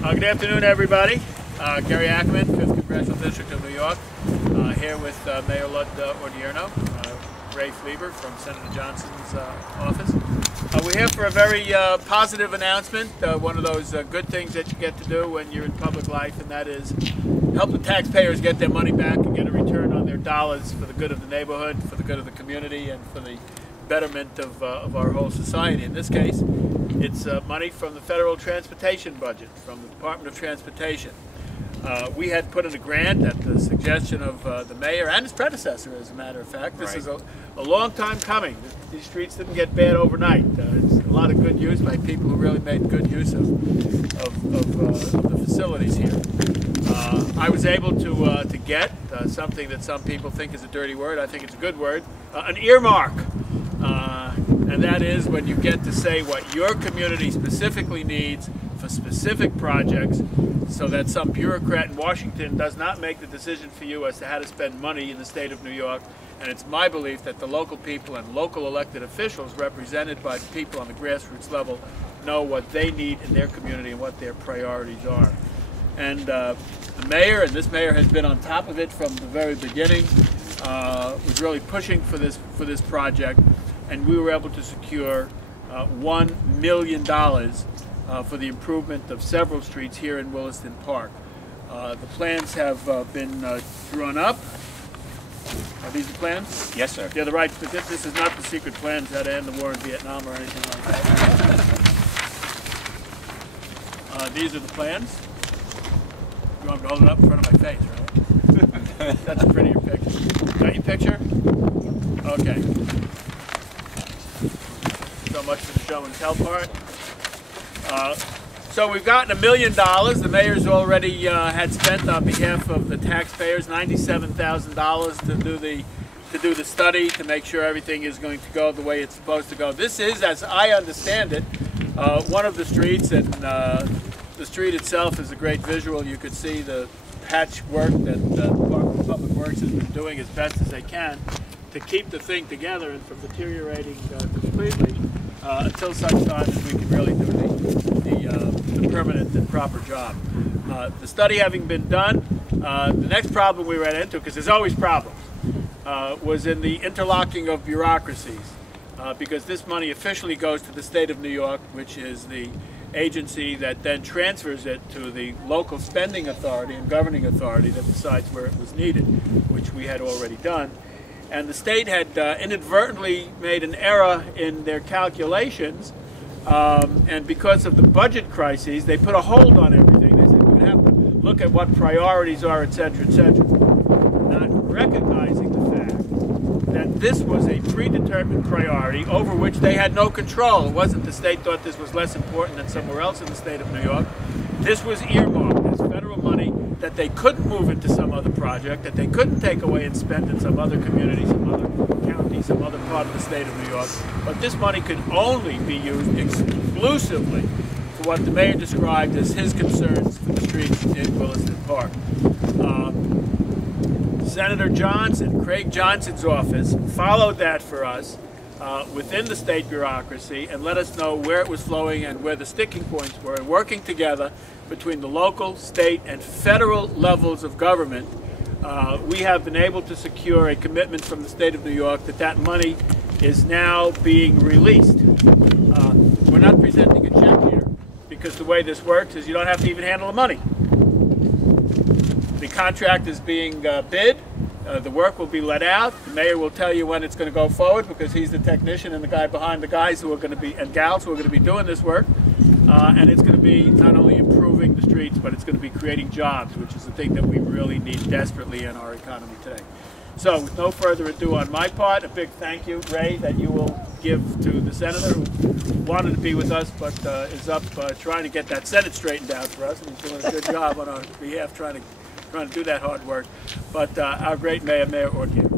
Good afternoon, everybody. Gary Ackerman, 5th Congressional District of New York, here with Mayor Lud Odierno, Ray Fleber from Senator Johnson's office. We're here for a very positive announcement, one of those good things that you get to do when you're in public life, and that is help the taxpayers get their money back and get a return on their dollars for the good of the neighborhood, for the good of the community, and for the betterment of our whole society. In this case, it's money from the federal transportation budget, from the Department of Transportation. We had put in a grant at the suggestion of the mayor and his predecessor, as a matter of fact. This is a long time coming. These streets didn't get bad overnight. It's a lot of good use by people who really made good use of the facilities here. I was able to get something that some people think is a dirty word. I think it's a good word, an earmark. And that is when you get to say what your community specifically needs for specific projects, so that some bureaucrat in Washington does not make the decision for you as to how to spend money in the state of New York. And it's my belief that the local people and local elected officials, represented by people on the grassroots level, know what they need in their community and what their priorities are. And the mayor, and this mayor has been on top of it from the very beginning, was really pushing for this project, and we were able to secure $1 million for the improvement of several streets here in Williston Park. The plans have been drawn up. Are these the plans? Yes, sir. Yeah, the right. This is not the secret plans how to end the war in Vietnam or anything like that. These are the plans. You want me to hold it up in front of my face, right? That's a prettier picture. Got your picture? Okay. So much for the show and tell part. So we've gotten $1 million. The mayor's already had spent on behalf of the taxpayers $97,000 to do the study, to make sure everything is going to go the way it's supposed to go. This is, as I understand it, one of the streets, and the street itself is a great visual. You could see the patchwork that the Department of Public Works has been doing as best as they can to keep the thing together and from deteriorating completely until such time as we can really do the permanent and proper job. The study having been done, the next problem we ran into, because there's always problems, was in the interlocking of bureaucracies, because this money officially goes to the state of New York, which is the agency that then transfers it to the local spending authority and governing authority that decides where it was needed, which we had already done. And the state had inadvertently made an error in their calculations, and because of the budget crises, they put a hold on everything. They said we'd have to look at what priorities are, etc., etc., not recognizing the fact that this was a predetermined priority over which they had no control. It wasn't the state thought this was less important than somewhere else in the state of New York. This was earmarked as federal money that they couldn't move into some other project, that they couldn't take away and spend in some other community, some other county, some other part of the state of New York. But this money could only be used exclusively for what the mayor described as his concerns for the streets in Williston Park. Senator Johnson, Craig Johnson's office, followed that for us within the state bureaucracy and let us know where it was flowing and where the sticking points were. And working together between the local, state, and federal levels of government, we have been able to secure a commitment from the state of New York that that money is now being released. We're not presenting a check here because the way this works is you don't have to even handle the money. The contract is being bid. The work will be let out. The mayor will tell you when it's going to go forward because he's the technician and the guy behind the guys who are going to be, and gals who are going to be doing this work. And it's going to be not only improving the streets, but it's going to be creating jobs, which is the thing that we really need desperately in our economy today. So with no further ado on my part, a big thank you, Ray, that you will give to the senator who wanted to be with us, but is up trying to get that Senate straightened out for us, and he's doing a good job on our behalf trying to do that hard work. But our great mayor, Mayor Odierno.